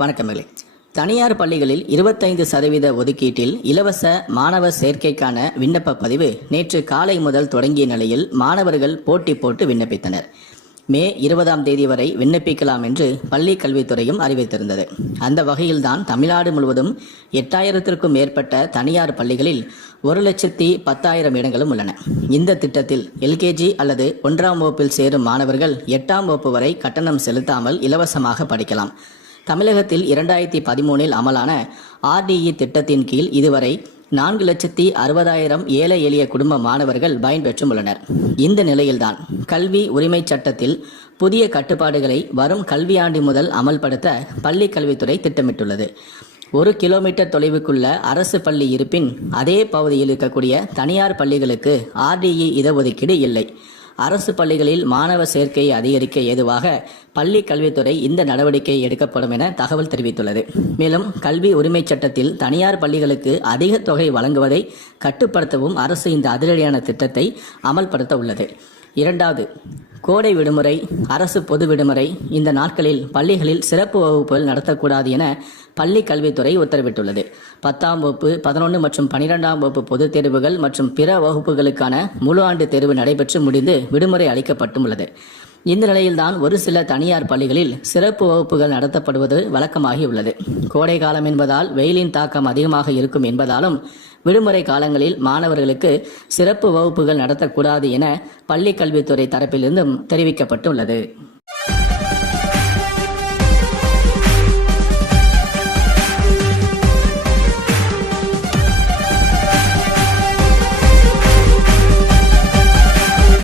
வணக்கமில்லை தனியார் பள்ளிகளில் இருபத்தைந்து சதவீத ஒதுக்கீட்டில் இலவச மாணவர் சேர்க்கைக்கான விண்ணப்ப பதிவு நேற்று காலை முதல் தொடங்கிய நிலையில் மாணவர்கள் போட்டி போட்டு விண்ணப்பித்தனர். மே இருபதாம் தேதி வரை விண்ணப்பிக்கலாம் என்று பள்ளி கல்வித்துறையும் அறிவித்திருந்தது. அந்த வகையில்தான் தமிழ்நாடு முழுவதும் எட்டாயிரத்திற்கும் மேற்பட்ட தனியார் பள்ளிகளில் ஒரு லட்சத்தி பத்தாயிரம் இடங்களும் உள்ளன. இந்த திட்டத்தில் எல்கேஜி அல்லது ஒன்றாம் வகுப்பில் சேரும் மாணவர்கள் எட்டாம் வகுப்பு வரை கட்டணம் செலுத்தாமல் இலவசமாக படிக்கலாம். தமிழகத்தில் இரண்டாயிரத்தி பதிமூனில் அமலான ஆர்டிஇ திட்டத்தின் கீழ் இதுவரை நான்கு லட்சத்தி அறுபதாயிரம் ஏழை எளிய குடும்ப மாணவர்கள் பயன்பெற்றுள்ளனர் இந்த நிலையில்தான் கல்வி உரிமைச் சட்டத்தில் புதிய கட்டுப்பாடுகளை வரும் கல்வியாண்டு முதல் அமல்படுத்த பள்ளி கல்வித்துறை திட்டமிட்டுள்ளது. ஒரு கிலோமீட்டர் தொலைவுக்குள்ள அரசு பள்ளி இருப்பின் அதே பகுதியில் இருக்கக்கூடிய தனியார் பள்ளிகளுக்கு ஆர்டிஇ இடஒதுக்கீடு இல்லை. அரசு பள்ளிகளில் மாணவ சேர்க்கையை அதிகரிக்க ஏதுவாக பள்ளி கல்வித்துறை இந்த நடவடிக்கை எடுக்கப்படும் என தகவல் தெரிவித்துள்ளது. மேலும் கல்வி உரிமைச் சட்டத்தில் தனியார் பள்ளிகளுக்கு அதிக தொகை வழங்குவதை கட்டுப்படுத்தவும் அரசு இந்த அதிரடியான திட்டத்தை அமல்படுத்த உள்ளது. இரண்டாவது கோடை விடுமுறை அரசு பொது விடுமுறை இந்த நாட்களில் பள்ளிகளில் சிறப்பு வகுப்புகள் நடத்தக்கூடாது என பள்ளி கல்வித்துறை உத்தரவிட்டுள்ளது. பத்தாம் வகுப்பு பதினொன்று மற்றும் பனிரெண்டாம் வகுப்பு பொதுத் தேர்வுகள் மற்றும் பிற வகுப்புகளுக்கான முழு ஆண்டு தேர்வு நடைபெற்று முடிந்து விடுமுறை அளிக்கப்பட்டும் உள்ளது. இந்த நிலையில்தான் ஒரு சில தனியார் பள்ளிகளில் சிறப்பு வகுப்புகள் நடத்தப்படுவது வழக்கமாகி உள்ளது. கோடை காலம் என்பதால் வெயிலின் தாக்கம் அதிகமாக இருக்கும் என்பதாலும் விடுமுறை காலங்களில் மாணவர்களுக்கு சிறப்பு வகுப்புகள் நடத்தக்கூடாது என பள்ளி கல்வித்துறை தரப்பிலிருந்தும் தெரிவிக்கப்பட்டுள்ளது.